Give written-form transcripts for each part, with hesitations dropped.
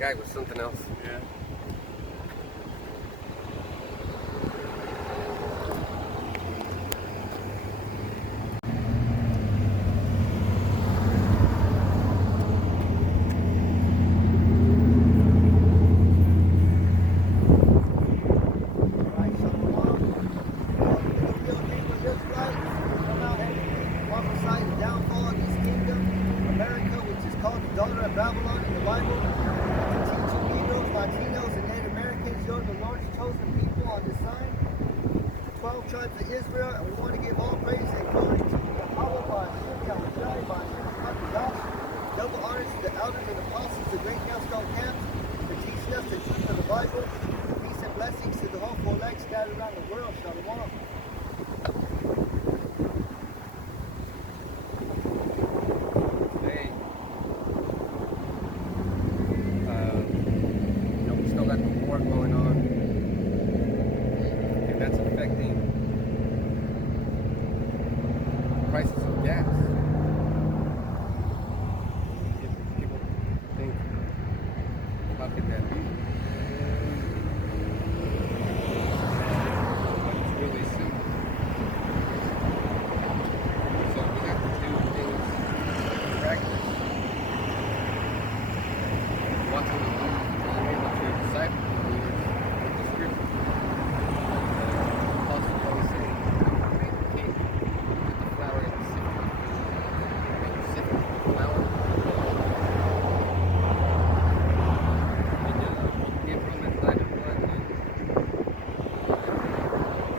guy was something else. Yeah. Alright, so the real Hebrew Israelites come out and prophesy the downfall of this kingdom, America, which is called the daughter of Babylon in the Bible. To teach you Negroes, Latinos, and Native Americans, you're the Lord's chosen people on this sign. The 12 tribes of Israel, and we want to give all praise and glory to Yahweh, Ba'ashem, Yahushai, Ba'ashem, Hakadosh. Double honors to the elders and apostles, the great millstone camps, for teaching us the truth of the Bible. Peace and blessings to the whole four legs scattered around the world. Shalom. Today, we still got the war going on, and that's affecting prices of gas. People think, how could that be? But it's really simple. So we have to do things in practice. Watching the news, being able to decipher the news with the scripture. Apostle Paul said, make the cake, put the flour in the sifter, make the sifter with the flour. And give Romans 9:1 and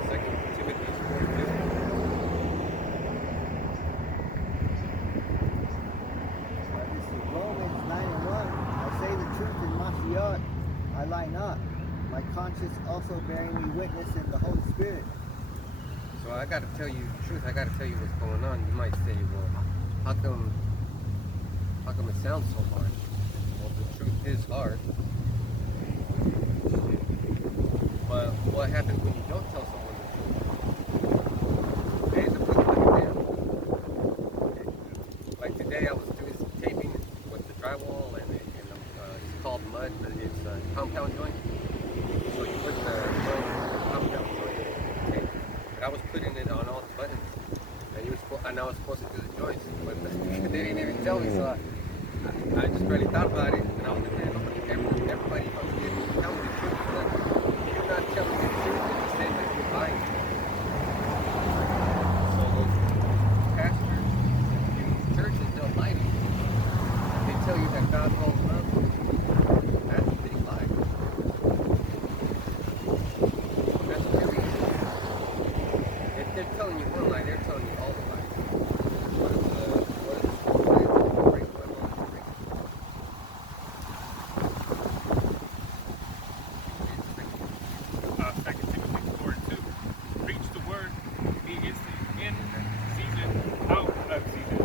2 Timothy 4:2. This is Romans 9:1. I say the truth in Mashiach, I lie not. My conscience also bearing me witness in the Holy Spirit. So I gotta tell you the truth, I gotta tell you what's going on. You might say, well, how come it sounds so hard? Well, the truth is hard. But what happens when you don't tell someone the truth? Days of putting them down. Like today I was doing some taping with the drywall and it's called mud, but it's a compound joint. So you put the joint, compound joint in the tape. But I was putting it on all the buttons. And I was supposed to do the joints, but they didn't even tell me, so I just barely thought about it, and I was looking at everybody else didn't tell me the truth, but you're not telling me the truth if you say that you're lying. So those pastors in these churches, they'll lie to you. They tell you that God holds love. That's a big lie. That's very easy. If they're telling you one lie, they're telling you all the lies. What is the break my Lord break? Second Timothy 4:2. Preach the word, be instant in season, out of season.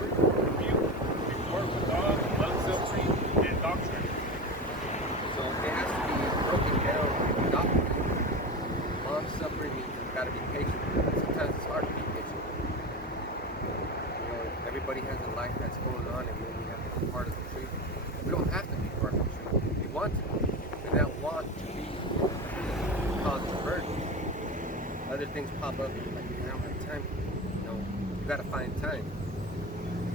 Rebuke, exhort with all long-suffering and doctrine. So it has to be broken down in doctrine. Long suffering means you've got to be patient. Sometimes it's hard to be patient. Everybody has a life that's going on, and then we have to be part of the truth. We don't have to be part of the truth. We want to be. And that want to be cause diversion. Other things pop up, and you're like, I don't have time. You got to find time.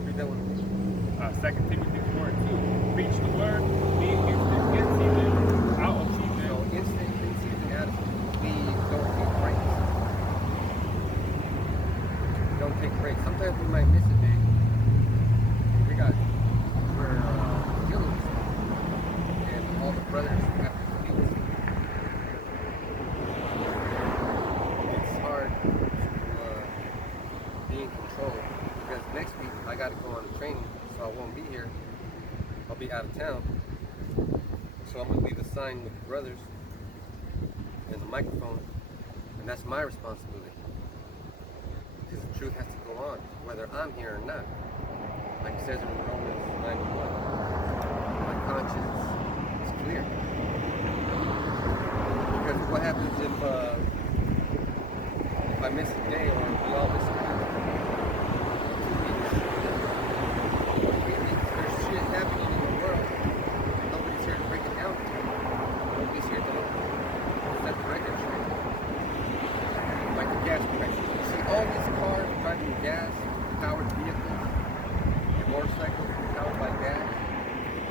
Read that one. 2 Timothy 4:2. Preach the word, be instant in season, out of season. So instant in season, out of season. Please don't take breaks. Don't take breaks. Sometimes we might miss a day. We're healing, and all the brothers have to speak. It's hard to be in control because next week I got to go on a training, so I won't be here. I'll be out of town, so I'm gonna leave a sign with the brothers and the microphone, and that's my responsibility because the truth has to go on, whether I'm here or not. Like it says in Romans 9:1, my conscience is clear. Because what happens if I miss a day or we all miss a day? 2 weeks. There's shit happening in the world. Nobody's here to gas-powered vehicles, your motorcycles powered by gas,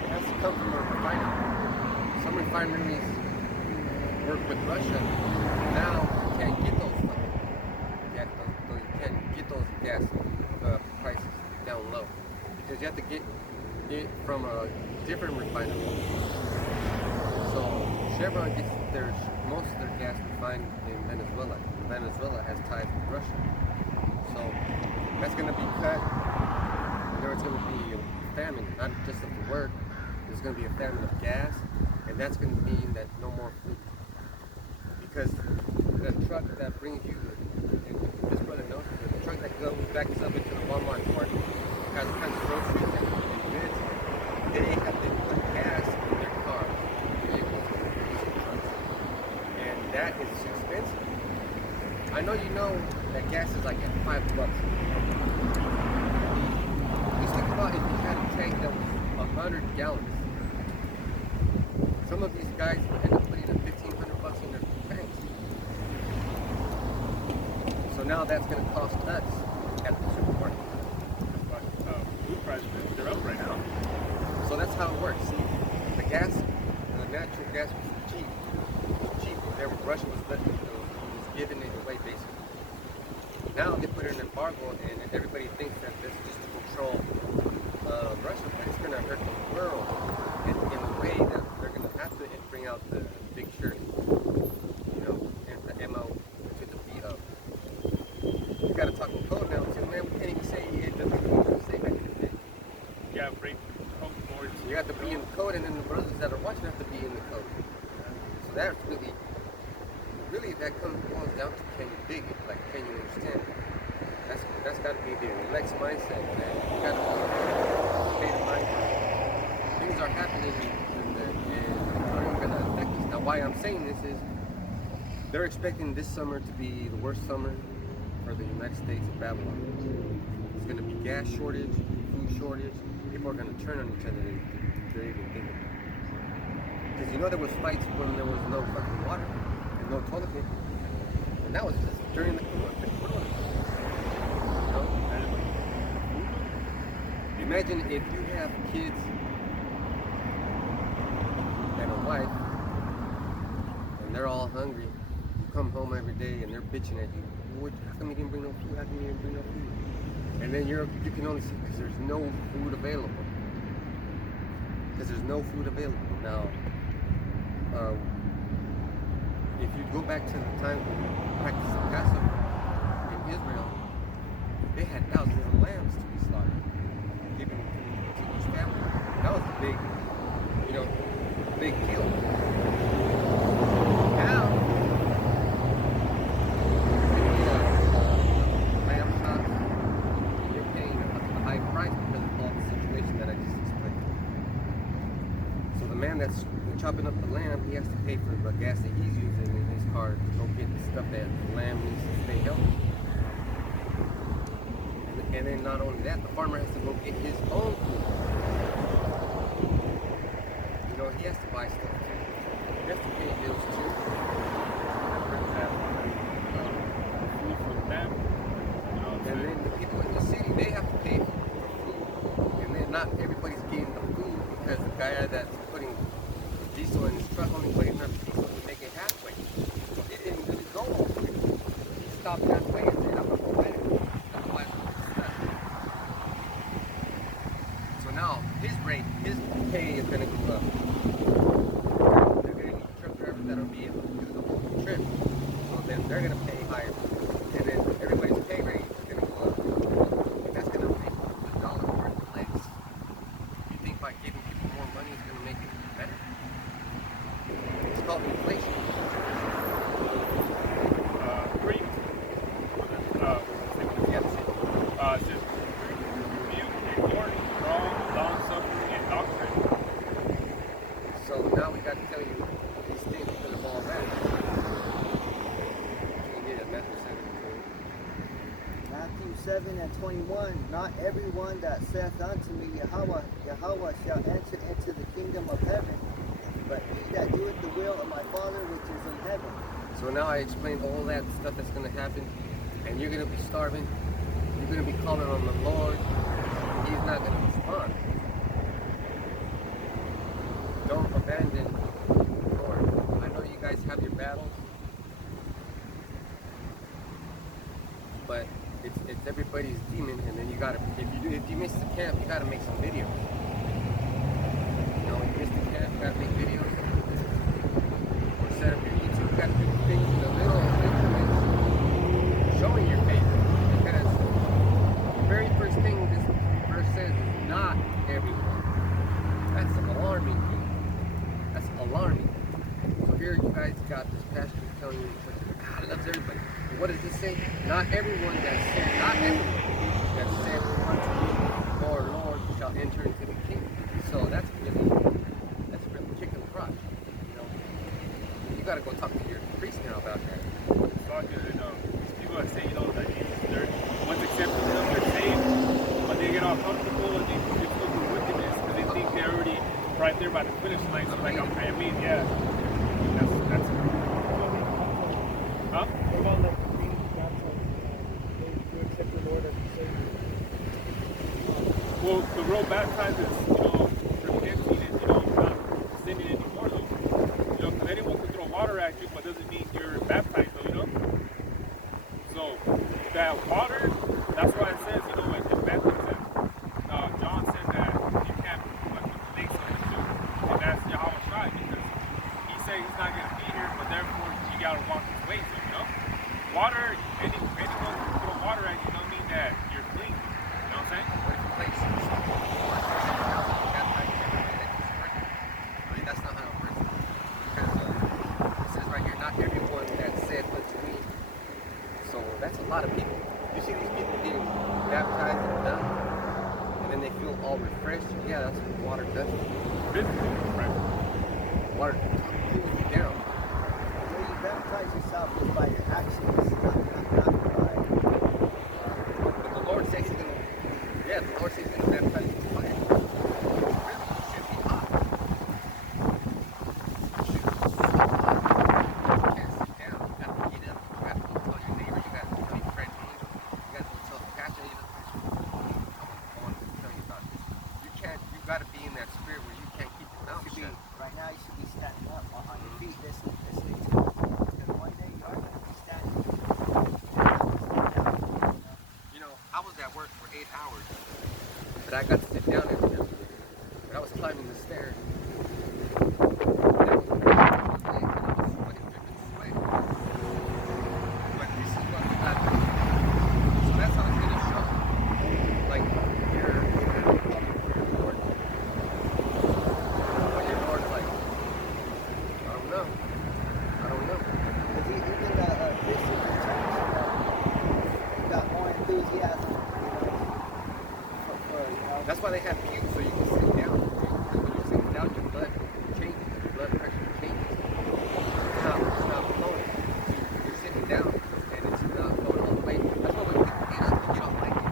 it has to come from a refinery. Some refineries work with Russia. Now you can't get those fucking gas. You can't get those gas prices down low because you have to get it from a different refinery. So Chevron gets most of their gas refined in Venezuela. Venezuela has ties with Russia. So that's going to be cut. There's going to be a famine, not just of the work. There's going to be a famine of gas, and that's going to mean that no more food. Because the truck that brings you, this brother knows, the truck that backs up into the Walmart port has all kinds of groceries and goods. They have to put gas in their cars, vehicles, trucks, and that is expensive. I know you know that gas is like at $5. Just think about if you had a tank that was 100 gallons. Some of these guys will end up putting in $1,500 in their tanks. So now that's going to cost us at the supermarket. Food prices, they're up right now. So that's how it works. See, the natural gas was cheap. It was cheap. Russia was giving it away basically. Now they put in an embargo, and everybody thinks that this is just to control Russia, but it's going to hurt the world in a way that they're going to have to bring out the big shirt, and the MO to the beat up. You got to talk in code now too, man. We can't even say it doesn't even say back in the day. Yeah, break code boards. You have to be in the code, and then the brothers that are watching have to be in the code. So that's really that boils down to can you dig it? Like, can you understand it? That's got to be the relaxed mindset, man. You got to state of mind. Things are happening and are going to affect us. Now, why I'm saying this is they're expecting this summer to be the worst summer for the United States of Babylon. It's going to be gas shortage, food shortage. People are going to turn on each other. They're even thinking. Because there was fights when there was no fucking water. No toilet paper, and that was just during the corona. Imagine if you have kids and a wife, and they're all hungry. You come home every day, and they're bitching at you. How come you didn't bring no food? How come you didn't bring no food? And then you can only see because there's no food available. Because there's no food available now. If you go back to the time when we practiced Passover in Israel, they had thousands of lambs to be slaughtered, given to each family. That was the big deal. Now, lamb chops, you're paying a high price because of all the situation that I just explained. So the man that's chopping up the lamb, he has to pay for the gas that he's using in his car to go get the stuff that the lamb needs to stay healthy. And then not only that, the farmer has to go get his own food. He has to buy stuff too. He has to pay bills too. Food for them. And then the people in the city, they have to pay for food. And then not everybody's getting the food because the guy that's putting diesel in his truck only put enough diesel to make it halfway. So he didn't really go all the way. He stopped halfway and said, I'm going to go back. That's why it's stuck. So now his pay is going to go up. They're going to need truck drivers that will be able to do the whole trip. So then they're going to pay higher. And then everybody's pay rate is going to go up. And that's going to make the dollar worth less. You think by giving people more money is going to make it better? It's called inflation. Just rebuke, exhort, strong, long-suffering, and doctrine. So now we got to tell you these things because of all that. Can you get Matthew 7 and 21. Not everyone that saith unto me, Yahweh, Yahweh, shall enter into the kingdom of heaven, but he that doeth the will of my Father which is in heaven. So now I explained all that stuff that's going to happen, and you're going to be starving. You're going to be calling on the Lord. He's not going to respond. Don't abandon the Lord. I know you guys have your battles, but it's everybody's demon. And then you gotta, if you miss the camp, you gotta make some videos. You know, you miss the camp, you gotta make videos. Or set up your YouTube. You gotta do things, the little increments, showing your faith. Because the very first thing this verse says is not everyone. That's alarming. That's alarming. So here you guys got this pastor telling you God loves everybody. But what does this say? Not everyone that said, not everyone that said unto me, Lord, Lord, shall enter into the kingdom. So that's really chicken crotch. You know, you gotta go talk to your priest now about that. It's not good. And these people that say, you know, that they're once accepted them, they're saved, but they get all comfortable and they feel the wickedness because they think they're already right there by the finish line. So like, I mean, yeah, that's. Huh? What about like being baptized? You accept the Lord as your Savior. Well, the real baptized is, you know, repenting and, you know, not sinning anymore, though. You know, because anyone can throw water at you, but doesn't mean you're baptized, though, you know? So, that water, that's why it says, you know, in Matthew, John said that you can't put lakes on the too, and that's Yahweh Shai, because he said he's not going to be here, but therefore you got to walk his ways, so, you know? Water, anyone can throw water at you, don't mean that you're clean. You know what I'm saying? What if you place I mean, that's not how it works. Because it says right here, not everyone that said unto me. So that's a lot of people. You see these people getting baptized and done, and then they feel all refreshed. Yeah, that's what water does. Physically, right? Water cools you down. The way you baptize yourself is by your actions, not by. But the Lord says he's gonna, yeah, the Lord says he's gonna baptize you with fire. Really, you should be hot. You should be hot. You can't sit down. You gotta get up. You gotta go tell your neighbor. You gotta tell your friend Angel. You gotta go tell the pastor. You know, I want to tell you about this. You gotta be in that spirit where you can't keep your mouth shut. Right now, you should be standing up on your feet, listening to it. Because one day you are going to be standing. You know, I was at work for 8 hours, but I got to sit down every now and then. But I was climbing the stairs. And I was pretty and I was sweating, dripping sweat. But this is what we got to do. So that's how it's going to show. Like, you're calling for your Lord. When your Lord's like, I don't know. Because even Christians in church, got more enthusiasm, That's why they have pews so you can sit down. Because when you sit down, your blood changes, your blood pressure changes. It's not flowing. You're sitting down and it's not going all the way. That's why when people get up, you don't like it.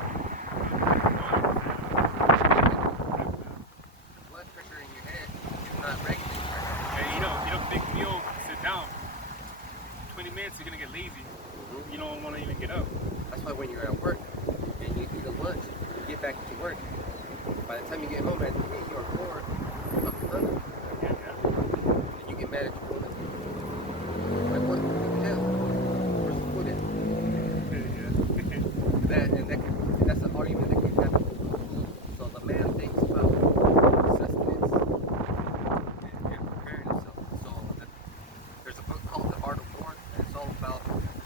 The blood pressure in your head is not regular. And you don't think you'll sit down. 20 minutes, you're gonna get lazy. You don't want to even get up. That's why when you're at work and you eat a lunch, you get back to work. By the time you get home at 3 or 4, you're fucking hungry. And you get mad at your food. Like, what the hell? Where's the food at? That's an argument that keeps happening with food. So the man thinks about sustenance and preparing himself. So there's a book called The Art of War, and it's all about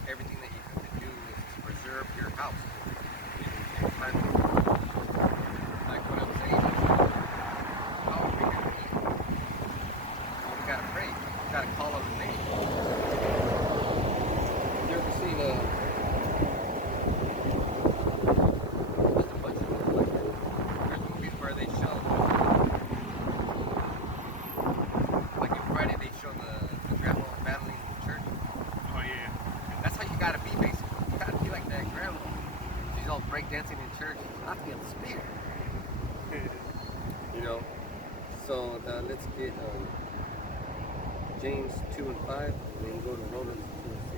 everything that you have to do is to preserve your house. In time. Like what I'm saying is, how are we going to eat? So we got to pray. We got to call on the name. You ever seen there's a bunch of movies like that. There's movies where they show, like in Friday they show the grandma battling in the church. Oh yeah. That's how you gotta be, basically. You gotta be like that grandma. She's all breakdancing in church. I feel the spirit. You know? So let's get James 2 and 5, and then go to Romans 2 and 6.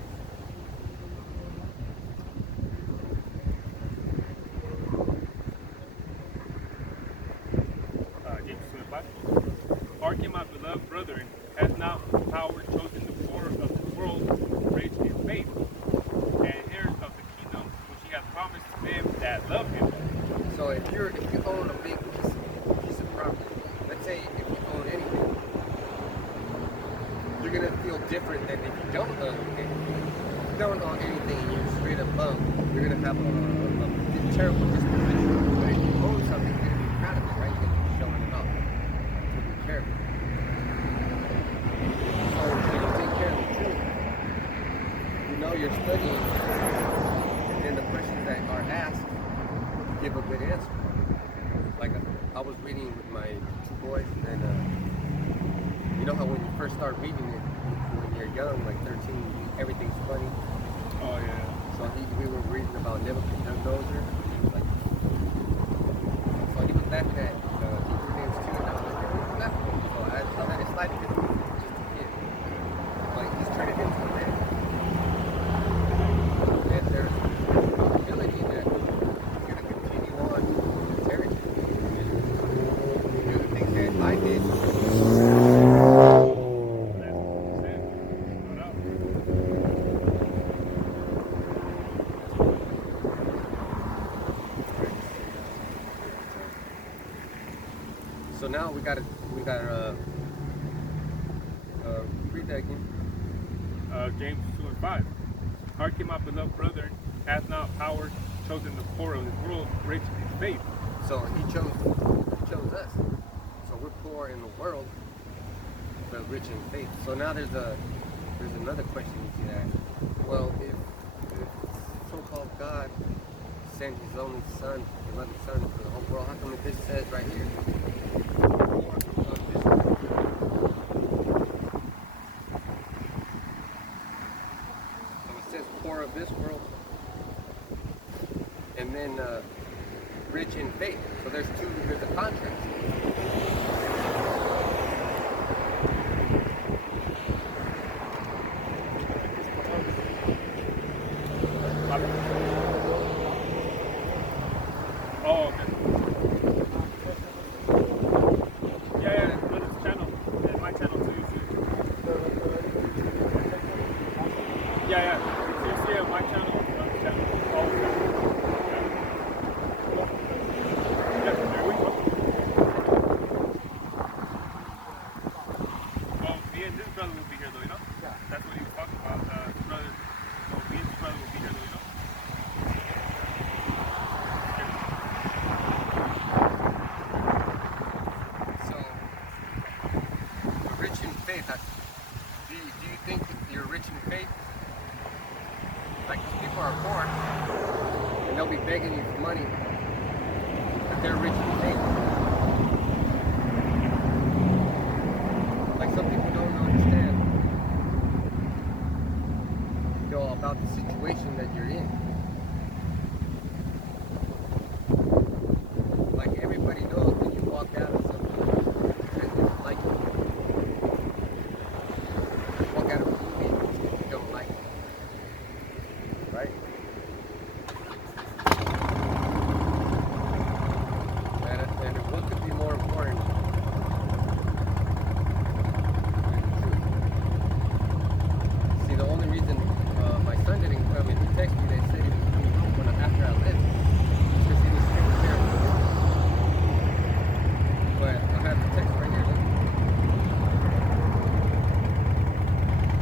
So if you own a big piece of property, let's say if you own anything, you're gonna feel different than if you don't own anything. If you don't own anything and you're straight up bum, you're gonna have a terrible disposition. But if you own something, you're gonna be proud of it, right? You're gonna be showing it off, taking care of it. So if you take care of the truth, you know you're studying, and then the questions that are asked, give a good answer. Like I was reading with my two boys, and then you know how when you first start reading it, when you're young, like 13, everything's funny. Oh yeah. So we were reading about Nebuchadnezzar. Like, so he was laughing at Hebrew names too, and I was like, he was laughing at me. So I let it slide because he was just a kid. Like he's turning into a man. And there's a possibility that he's going to continue on his heritage. And do the things that I did. So now we gotta read that again. James 2:5. Hearken, my beloved brethren, hath not power chosen the poor of this world, rich in faith. So he chose us. So we're poor in the world, but rich in faith. So now there's another question you can ask. Well, if so-called God sent his only son, beloved son, for the whole world, how come this says right here? Poor of this world. So it says poor of this world, and then rich in faith. So there's a contrast. Oh, okay. Yeah, on this channel, and my channel too. Yeah. So you see on my channel, on the channel, all the time. Yeah, there we go. Well, me and this brother will be here though, you know? Yeah. That's what he was talking about. His brother, well, me and his brother will be here though, you know? So, rich in faith. Do you think you're rich in faith? Like, these people are poor, and they'll be begging you for money, but they're rich in faith. Like, some people don't understand, about the situation that you're in. Like, everybody knows when you walk out of something, it's like you walk out of a movie, you don't like it. Right? And what could be more important than the truth? See, the only reason my son didn't come and he texted me, they said he was coming home after I left, because he was taking care of me. But I have the text right here. Look.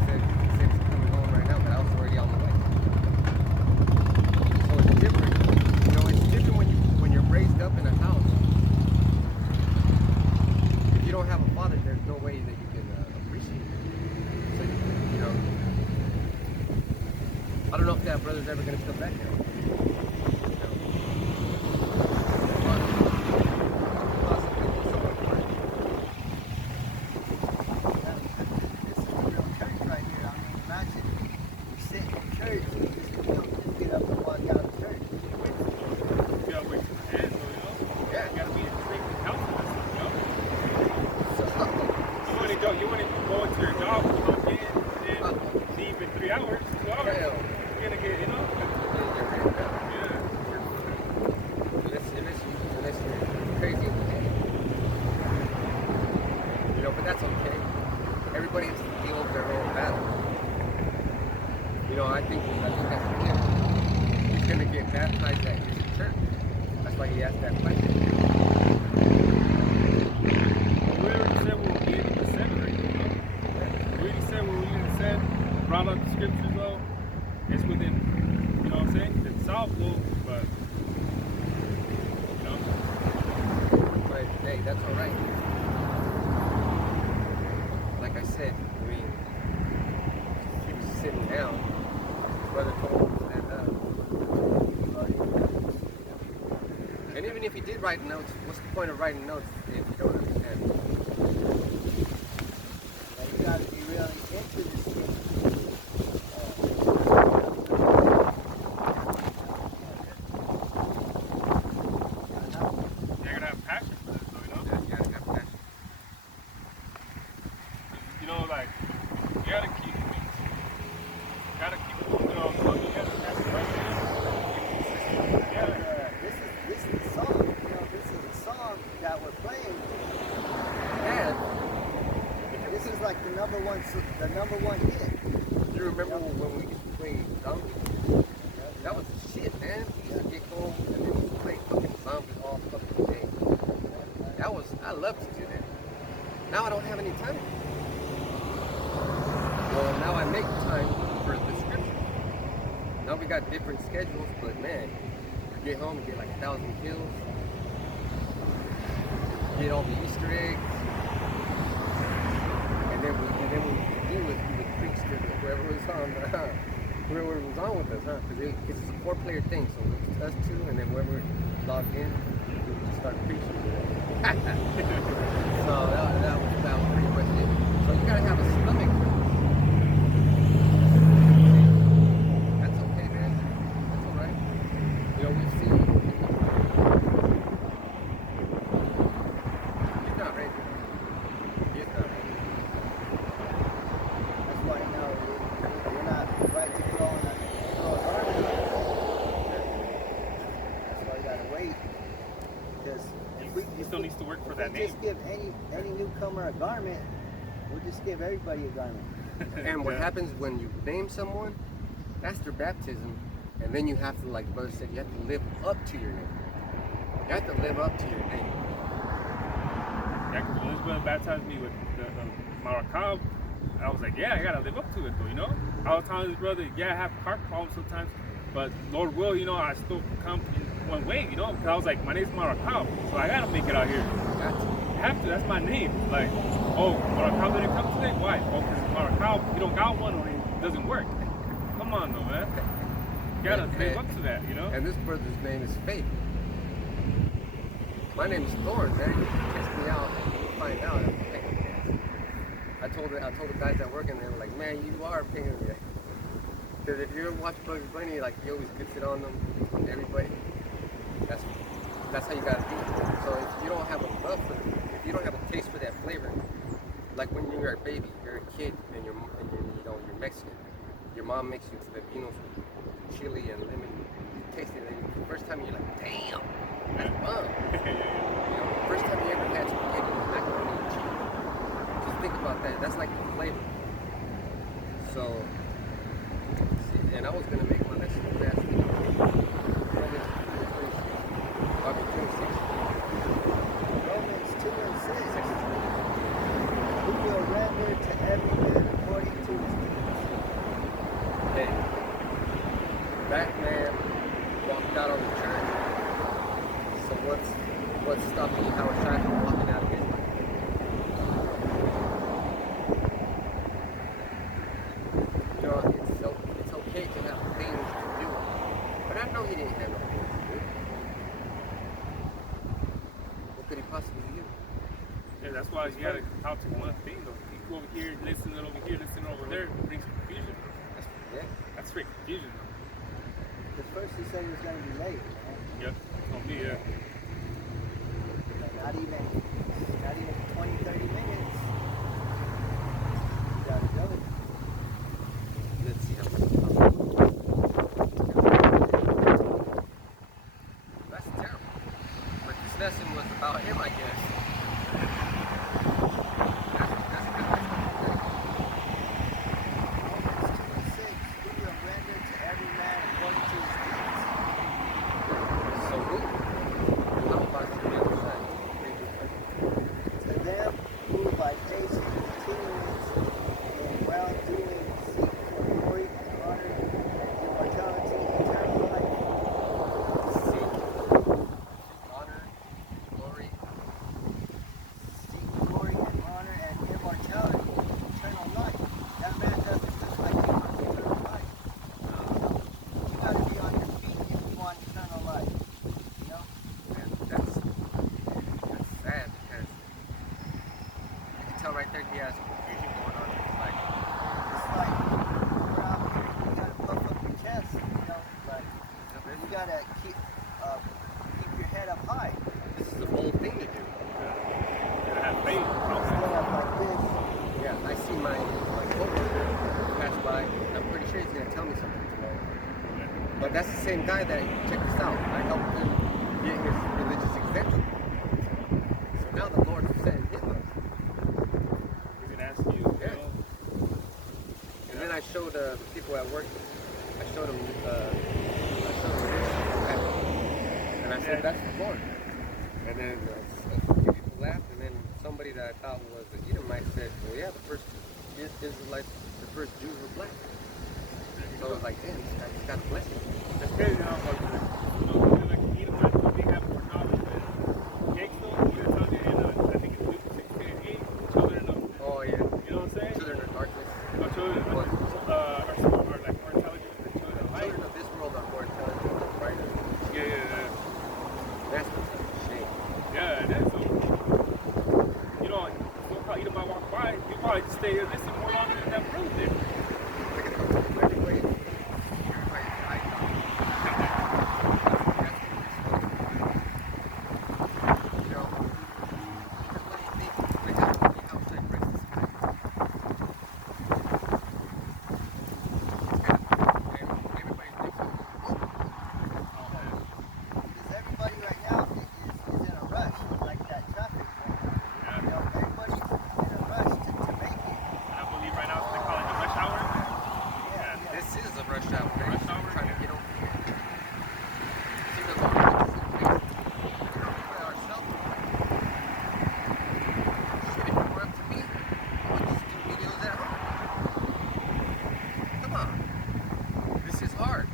He said he's coming home right now, but I was already on the way. So it's different. It's different when you're raised up in a house. If you don't have a father, there's no way that you can appreciate it. So I don't know if that brother's ever gonna come back here. Possibly someone for it. This is the real church right here. I mean, imagine you sit in church and you just get up and walk out of church. You gotta wait till the end, though, you know? Yeah. You gotta be in strict and counseling and stuff, you know? So, You want to go into your job, come in, and then leave in 3 hours, 2 hours. hell, You're gonna get, you know? you're right now. Yeah. Unless you're crazy. But that's okay. Everybody has to deal with their own battle. I think that's the gift. He's gonna get baptized at his church. That's why he asked that question. We already said what we needed to say already, you know? We already said what we needed to say, brought up the scriptures though. It's within, you know what I'm saying? It's solvable, but, you know? But hey, that's all right. Like I said, I mean, he was sitting down. His brother told him to stand up. And even if he did write notes, what's the point of writing notes if you don't understand? Like, you gotta be really into this thing. You're gonna have passion for this though, you know? Yeah, you gotta have passion. You know, like, you gotta keep, you know, you gotta ask questions. Yeah. This is the song. You know, this is the song that we're playing. And This is like the number one hit. you remember when we used to play zombies? That was the shit, man. We used to get home and then we play fucking zombies all fucking day. I love to do that. Now I don't have any time. Well, now I make time for the scripture. Now we got different schedules, but man, you get home, you get like 1,000 kills. You get all the Easter eggs. And then what we do is we would preach to whoever was on with us, huh? Because it's a 4-player thing, so it's us two, and then whoever logged in, we would just start preaching to them. So that was pretty much it. So you gotta have a stomach for this. That's okay, man. That's all right. You know, we've seen. He's not ready. He's not ready. That's why you know you're not right to throw an army. That's why you gotta wait. Because He still needs to work for that we name. just give any newcomer a garment, we'll just give everybody a garment. And what Yeah. happens when you name someone, that's their baptism, and then you have to, like Brother said, you have to live up to your name. You have to live up to your name. Yeah, because when this brother baptized me with the Maracab, I was like, yeah, I gotta live up to it though, you know? I was telling this brother, yeah, I have heart problems sometimes, but Lord will, you know, I still come in one way, you know? Because I was like, my name's Maracab, so I gotta make it out here. I have to, that's my name. Like, oh, Maracab didn't come today? Why? Oh, because Maracab, you don't got one or it doesn't work. Come on though, man. You gotta live up to that, you know? And this brother's name is Faith. My name is Thorn, man. You can test me out and you'll find out. I'm a pain in the ass. I told the guys that work in there, like, man, you are a pain in the ass. Because if you ever watch Bugs Bunny, like, he always gets it on them, on everybody. That's how you gotta be. So if you don't have a love for it, if you don't have a taste for that flavor, like when you're a baby, you're a kid, and you're Mexican. Your mom makes you pepinos with chili and lemon. You taste it, and the first time you're like, damn, that's bomb. You know, first time you ever had spaghetti with macaroni and cheese. Just think about that. That's like the flavor. So, and I was gonna make my lesson fast. Romans 26. Romans 2:6. Who will render to every man according to his deeds. Hey, that man walked out of the church. So what's stopping Howard Shine from walking out of his life? You know, it's okay to have things to do, but I know he didn't have no things to do. What could he possibly do? Yeah, that's why you gotta talk to one thing though. People over here, listening over here, listening over there, brings confusion. Yeah. That's straight confusion. The first he said he was going to be late. Yep. On me, yeah. Not even 20, 30 minutes. You gotta go. Let's see how that's terrible. But this lesson was about him, I guess. That's good. Romans 2:6. Who will render to every man according to his deeds. So who? But that's the same guy that, check this out, I helped him get his religious exemption. So now the Lord is setting him up. He's gonna ask you. Yeah. You know, And then I showed the people at work, I showed them this, and I said, Yeah. that's the Lord. And then a few people laughed, and then somebody that I thought was the Edomite said, well, yeah, the first Israelites, the first Jews were black. So I was like, damn, he's got a blessing. that's crazy how much, you know, like Edomites, they have more knowledge than Gangsta. We're talking in, I think it's Luke 16:8, children of, Oh, yeah. you know what I'm saying? Children of darkness. Children are like more intelligent than children of light. Children of this world are more intelligent than brighter. Yeah. That's what's a shame. Yeah, it is. So, you know, so-called Edomite walk by, you probably just stay here listening more longer than that brother did. Look at those. Everybody's eye you know, because what do you think? They have to be outside racist guys. Everybody thinks so. Because everybody right now is in a rush, like that traffic jam. You know, everybody's in a rush to make it. And I believe right now they call it the rush hour. Yeah. This is a rush hour. Man. Rush hour? Trying to get over here. See the Lord puts us in places. We don't do it ourselves. Shit, if it were up to me, I would just do videos at home. Come on. This is hard.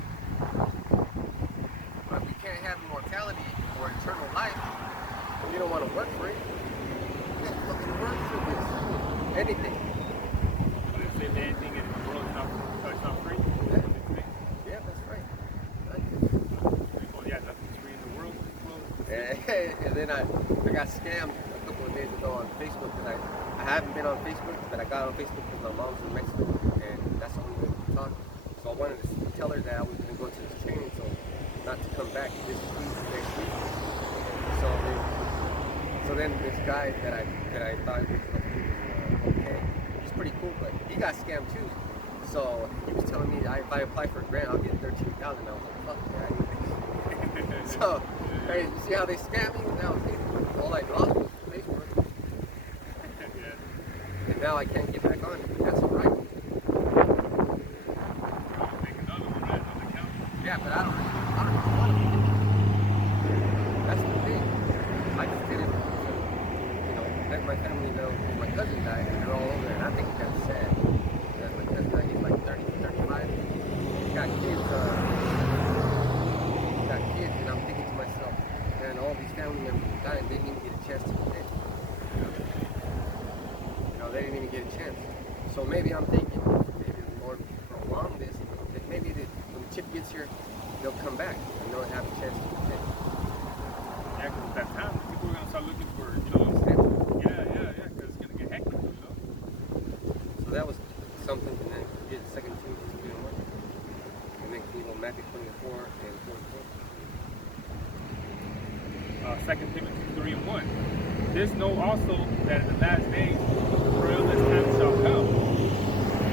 But we can't have immortality or eternal life. We don't want to work for it. We can't fucking work for this. Anything. But if there's anything in the world it's not free, Yeah, that's right. oh yeah, nothing's free in the world. And then I got scammed a couple of days ago on Facebook because I haven't been on Facebook, but I got on Facebook because my mom's in Mexico and that's the only way we can talk. So I wanted to tell her that I was going to go to this training, so not to come back this week, next week. So then this guy that I thought was okay, he's pretty cool, but he got scammed too. So he was telling me if I apply for a grant, I'll get $13,000. I was like, fuck yeah, I need this. So, hey, you see how they scam me? Now all I lost was Facebook. And now I can't get back on it. That's all right. Make another one, right? Another account. Yeah, but I don't really want to. That's the thing. I just did it to, you know, let my family know that my cousin died and they're all over there. And I think that's sad. That my cousin died, he's like 30, 35. He's got kids, and I'm thinking to myself, man, all these family members who died, they didn't even get a chance to repent. You know, they didn't even get a chance. So maybe I'm thinking, maybe the Lord prolonged this, that maybe when the chip gets here, they'll come back and they'll have a chance to repent. Yeah, because at that time, people are going to start looking for, you know, yeah, because it's going to get hectic, you know. So that was something, and then we did 2 Timothy 3:1. And then can you go Matthew 24 and 44? 2 Timothy 3:1. This know also that in the last days, perilous times shall come.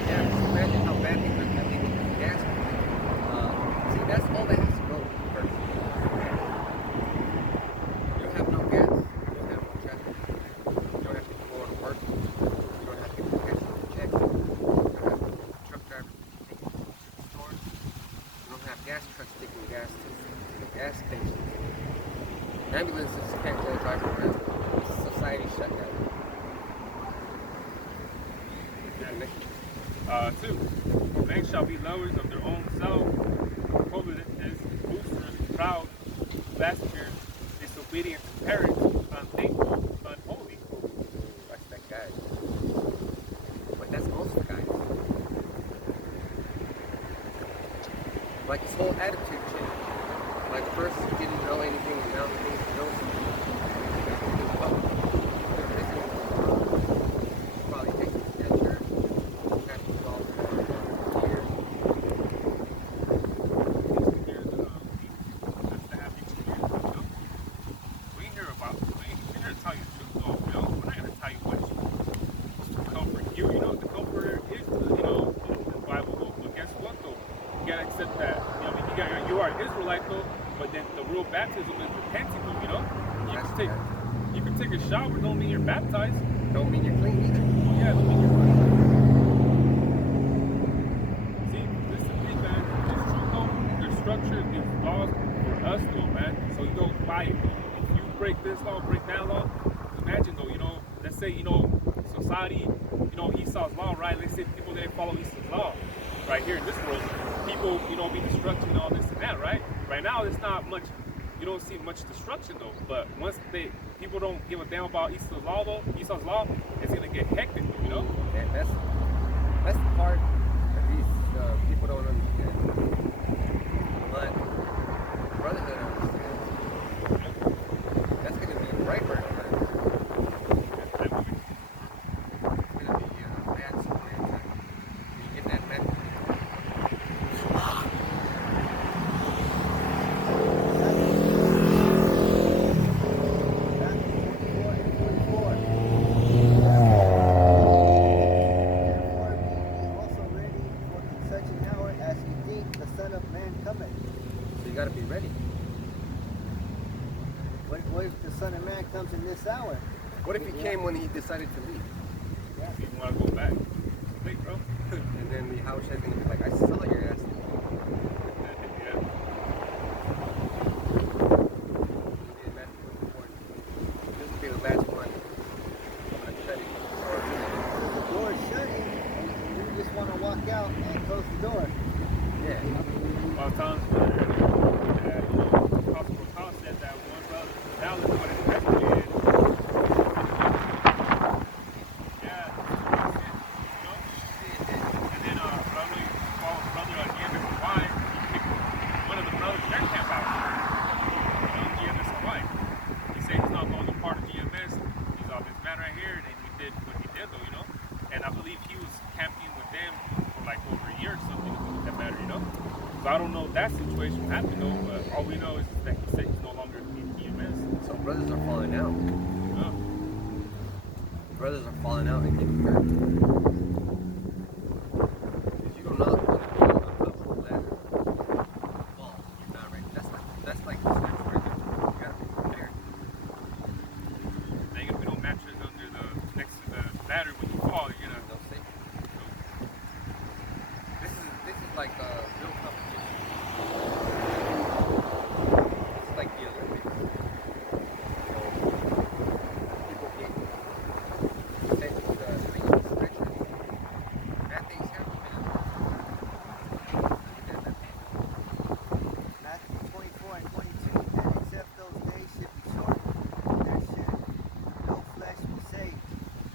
Yeah, just imagine how bad things are getting with gas. See, that's all that has to go first. You don't have no gas, you don't have no traffic, you don't have to go to work, you don't have people catching the checks, you don't have truck drivers taking to the stores, you don't have gas trucks taking gas to the gas station. Ambulances can't go drive around. Society shut down. Yeah. 2. For men shall be lovers of their own self, covetous, boosters, proud, blasphemers, disobedient to parents, unthankful, unholy. That's that guy. But that's most guys. Like his whole attitude changed. Like first he didn't know anything, and now he thinks he knows something. Probably taking his picture, trying to solve for years. We hear to tell you the truth, though. You know, we're not going to tell you what's supposed to comfort you. You know, the comforter is, you know, the Bible. But guess what, though? You got to accept that. You know, I mean, you got you are an Israelite though, but then the real baptism is repenting though, you know? You can take a shower, don't mean you're baptized. Don't mean you're clean either. Yeah, don't mean you're clean. See, this is the thing, man. It's true though, there's structure, there's laws for us though, man. So you don't buy it. If you break this law, break that law, imagine though, you know, let's say, you know, society, you know, Esau's law, right? Let's say people didn't follow Esau's law right here in this world. People, you know, be destruction and all this and that, right? Right now, it's not much, you don't see much destruction though. But once people don't give a damn about Esau's law though, it's gonna get hectic, you know? And that's the part that these people don't understand. But brotherhood understands. That's gonna be right where it's gonna be bad somewhere. You get that message. So you gotta be ready. What if the Son of Man comes in this hour? What if he came when he decided to leave? You want to go back? Wait, bro. And then the house is gonna be like, I saw your ass. Yeah. This will be the last one. I'm gonna shut it. The door is shutting, and you just want to walk out and close the door. Yeah. A lot of times, that, you know, Apostle Paul said that one brother, that was what it actually is. Yeah, you know? And then, I don't know, you follow brother again, Mr. White, he picked one of the brothers in their camp out. You know, GMS Hawaii. He said he's not the only part of GMS. He's this man right here, and he did what he did, though, you know? And I believe he was camping with them for like over a year or something, that matter, you know? So I don't know if that situation happened though, but all we know is that he said he's no longer in EMS. So brothers are falling out. Yeah. Brothers are falling out and getting hurt. If you do not want to be on the upper ladder, well, you're not ready. That's like the step right there. You gotta be prepared. They gonna be no mattress under the next to the ladder when you fall, you're gonna No safety. This is like real competition. It's like the Olympics. You know, people get sent to the inspection. Bad things happen, man. Matthew 24 and 22, and except those days should be shortened, there should no flesh be saved.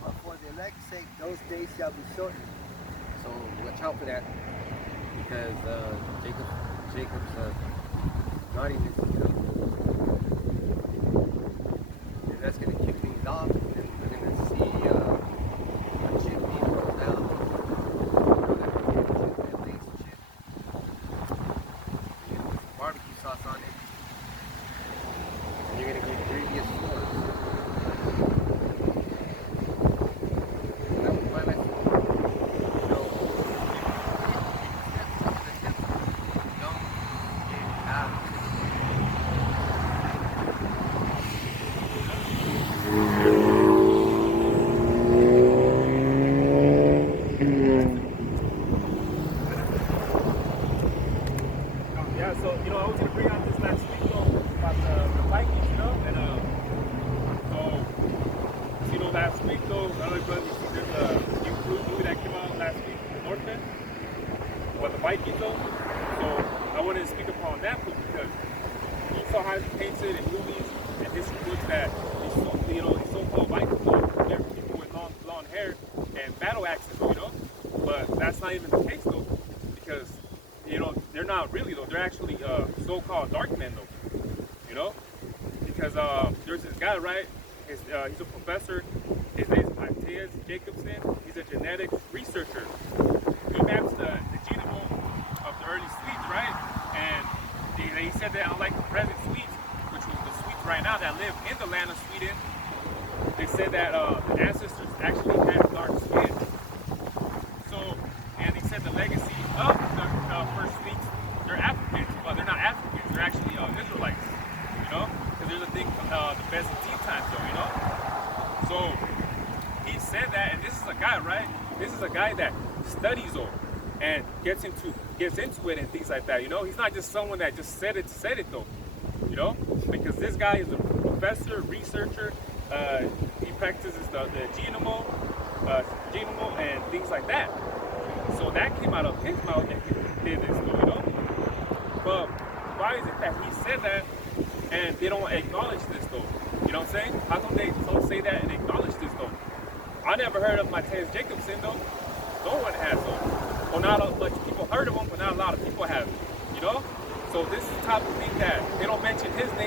But for the elect's sake, those days shall be shortened. So watch out for that, because Jacob's naughtiness, you know, and that's gonna kick things off, and we're gonna see a chip being rolled out. That lazy chip. You're gonna put some barbecue sauce on it, and you're gonna get grievous sores. That was my lesson. You know, don't get out of it. Yeah, so you know, I was gonna bring out this last week though about the Vikings, you know, and so you know, last week though, another brother, you see there's a new movie that came out last week, The Northman, about the Vikings though. So I wanted to speak upon that book because you saw how it's painted in movies and history books that these so-called Vikings though, they're people with long hair and battle axes, you know, but that's not even the case though, because you know, they're not really though. They're actually so-called dark men though. You know, because there's this guy, right? He's a professor. His name is Matthias Jacobson. He's a genetics researcher. He maps the genome of the early Swedes, right? And he said that unlike the present Swedes, which was the Swedes right now that live in the land of Sweden, they said that the ancestors actually had dark skin. So, and he said the legacy of the first Swedes, they're Africans, but they're not Africans. is a guy that studies though, and gets into it and things like that. You know, he's not just someone that just said it though. You know, because this guy is a professor, researcher. He practices the genome and things like that. So that came out of his mouth that he did this, though, you know. But why is it that he said that and they don't acknowledge this though? You know what I'm saying? How come they don't say that and acknowledge this though? I never heard of Matthias Jacobson though. No one has though. Well, not a much people heard of him, but not a lot of people have. You know. So this is the type of thing that they don't mention his name.